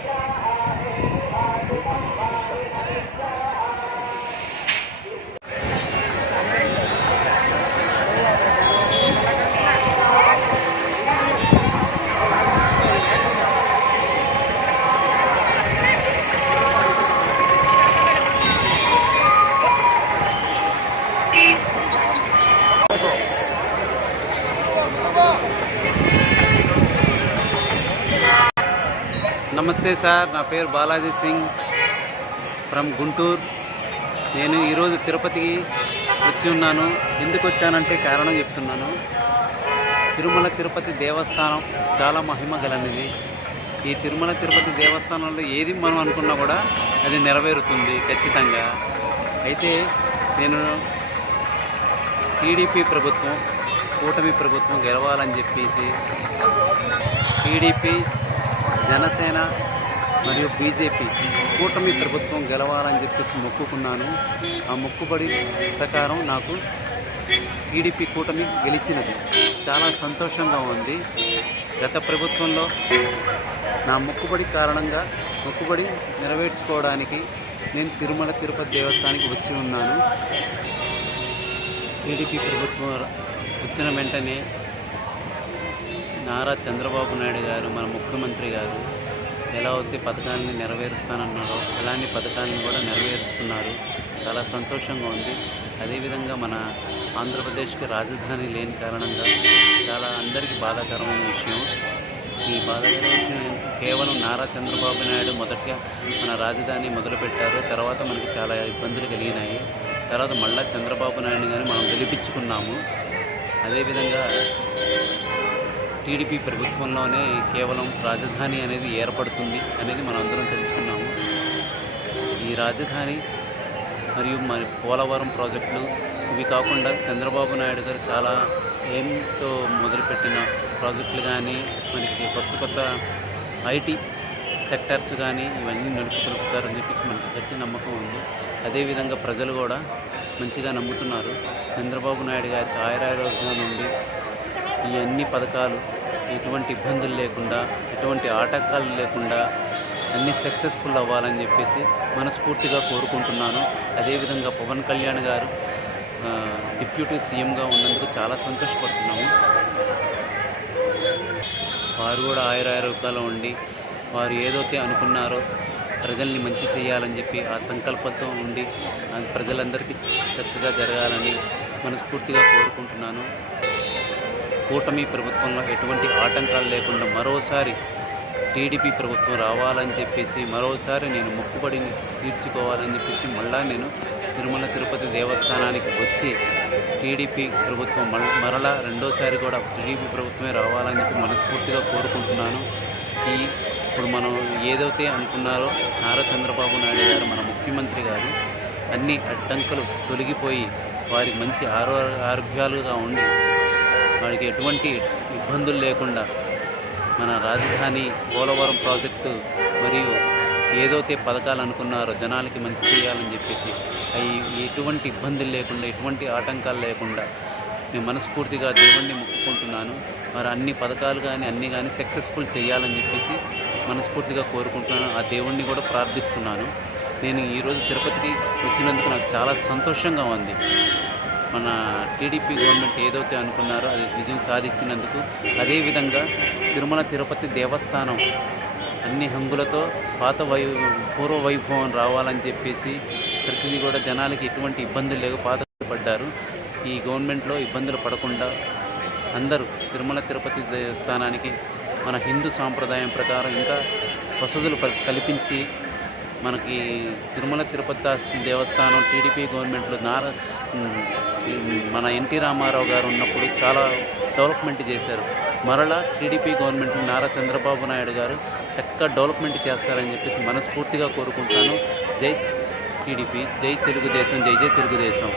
Yeah. నమస్తే sir నా పేరు బాలాజీ సింగ్. ఫ్రమ్ గుంటూరు. నేను ఈరోజు తిరుపతికి వచ్చి ఉన్నాను. ఎందుకు వచ్చానంటే కారణం చెప్తున్నాను. తిరుమల తిరుపతి దేవస్థానం చాలా మహిమ గలనిది. ఈ తిరుమల తిరుపతి దేవస్థానంలో ఏది మనం అనుకున్నా కూడా అది నెరవేరుతుంది ఖచ్చితంగా. అయితే నేను టీడీపీ ప్రభుత్వం కూటమి ప్రభుత్వం గెలవాలని చెప్పేసి టీడీపీ జనసేన మరియు బీజేపీ కూటమి ప్రభుత్వం గెలవాలని చెప్పేసి మొక్కుకున్నాను. ఆ మొక్కుబడి ప్రకారం నాకు టీడీపీ కూటమి గెలిచినది. చాలా సంతోషంగా ఉంది. గత ప్రభుత్వంలో నా మొక్కుబడి కారణంగా మొక్కుబడి నెరవేర్చుకోవడానికి నేను తిరుమల తిరుపతి దేవస్థానానికి వచ్చి ఉన్నాను. టీడీపీ ప్రభుత్వం వచ్చిన వెంటనే నారా చంద్రబాబు నాయుడు గారు మన ముఖ్యమంత్రి గారు ఎలా అయితే పథకాలని నెరవేరుస్తానన్నారో అలాంటి పథకాలను కూడా నెరవేరుస్తున్నారు చాలా సంతోషంగా ఉంది. అదేవిధంగా మన ఆంధ్రప్రదేశ్కి రాజధాని లేని కారణంగా చాలా అందరికీ బాధాకరమైన విషయం. ఈ బాధాకరమైన విషయం కేవలం నారా చంద్రబాబు నాయుడు మొదటగా మన రాజధాని మొదలుపెట్టారు. తర్వాత మనకి చాలా ఇబ్బందులు కలిగినాయి. తర్వాత మళ్ళా చంద్రబాబు నాయుడు గారిని మనం గెలిపించుకున్నాము. అదేవిధంగా టీడీపీ ప్రభుత్వంలోనే కేవలం రాజధాని అనేది ఏర్పడుతుంది అనేది మనం అందరం తెలుసుకున్నాము. ఈ రాజధాని మరియు మరి పోలవరం ప్రాజెక్టులు ఇవి కాకుండా చంద్రబాబు నాయుడు గారు చాలా ఏంతో మొదలుపెట్టిన ప్రాజెక్టులు కానీ మనకి కొత్త కొత్త ఐటీ సెక్టర్స్ కానీ ఇవన్నీ నడుపు తెలుపుతారని చెప్పేసి మనకి గట్టి నమ్మకం ఉంది. అదేవిధంగా ప్రజలు కూడా మంచిగా నమ్ముతున్నారు. చంద్రబాబు నాయుడు గారికి ఆయురారోగ్యం నుండి ఈ అన్ని పథకాలు ఎటువంటి ఇబ్బందులు లేకుండా ఎటువంటి ఆటంకాలు లేకుండా అన్నీ సక్సెస్ఫుల్ అవ్వాలని చెప్పేసి మనస్ఫూర్తిగా కోరుకుంటున్నాను. అదేవిధంగా పవన్ కళ్యాణ్ గారు డిప్యూటీ సీఎంగా ఉన్నందుకు చాలా సంతోషపడుతున్నాము. వారు కూడా ఆయురారోగ్యాలు ఉండి వారు ఏదైతే అనుకున్నారో ప్రజల్ని మంచి చేయాలని చెప్పి ఆ సంకల్పంతో ఉండి ప్రజలందరికీ చక్కగా జరగాలని మనస్ఫూర్తిగా కోరుకుంటున్నాను. కూటమి ప్రభుత్వంలో ఎటువంటి ఆటంకాలు లేకుండా మరోసారి టీడీపీ ప్రభుత్వం రావాలని చెప్పేసి మరోసారి నేను మొక్కుబడిని తీర్చుకోవాలని చెప్పేసి మళ్ళా నేను తిరుమల తిరుపతి దేవస్థానానికి వచ్చి టీడీపీ ప్రభుత్వం మరలా రెండోసారి కూడా టీడీపీ ప్రభుత్వమే రావాలని చెప్పి మనస్ఫూర్తిగా కోరుకుంటున్నాను. ఈ ఇప్పుడు మనం ఏదైతే అనుకున్నారో నారా చంద్రబాబు నాయుడు గారు మన ముఖ్యమంత్రి గారు అన్ని అడ్డంకులు తొలగిపోయి వారికి మంచి ఆరో ఆరోగ్యాలుగా ఉండి వారికి ఎటువంటి ఇబ్బందులు లేకుండా మన రాజధాని పోలవరం ప్రాజెక్టు మరియు ఏదైతే పథకాలు అనుకున్నారో జనాలకి మంచి చేయాలని చెప్పేసి అవి ఎటువంటి ఇబ్బందులు లేకుండా ఎటువంటి ఆటంకాలు లేకుండా నేను మనస్ఫూర్తిగా దేవుణ్ణి మొక్కుకుంటున్నాను. మరి అన్ని పథకాలు కానీ అన్నీ కానీ సక్సెస్ఫుల్ చేయాలని చెప్పేసి మనస్ఫూర్తిగా కోరుకుంటున్నాను. ఆ దేవుణ్ణి కూడా ప్రార్థిస్తున్నాను. నేను ఈరోజు తిరుపతికి వచ్చినందుకు నాకు చాలా సంతోషంగా ఉంది. మన టీడీపీ గవర్నమెంట్ ఏదైతే అనుకున్నారో అది విజయం సాధించినందుకు అదేవిధంగా తిరుమల తిరుపతి దేవస్థానం అన్ని హంగులతో పాత వై పూర్వ వైభవం రావాలని చెప్పేసి ప్రతిదీ కూడా జనాలకి ఎటువంటి ఇబ్బందులు లేక బాధపడ్డారు ఈ గవర్నమెంట్లో ఇబ్బందులు పడకుండా అందరూ తిరుమల తిరుపతి దేవస్థానానికి మన హిందూ సాంప్రదాయం ప్రకారం ఇంకా వసతులు కల్పించి మనకి తిరుమల తిరుపతి దేవస్థానం టీడీపీ గవర్నమెంట్లో నారా మన ఎన్టీ రామారావు గారు ఉన్నప్పుడు చాలా డెవలప్మెంట్ చేశారు. మరలా టీడీపీ గవర్నమెంట్ నారా చంద్రబాబు నాయుడు గారు చక్కగా డెవలప్మెంట్ చేస్తారని చెప్పేసి మనస్ఫూర్తిగా కోరుకుంటాను. జై టీడీపీ జై తెలుగుదేశం జై జై తెలుగుదేశం.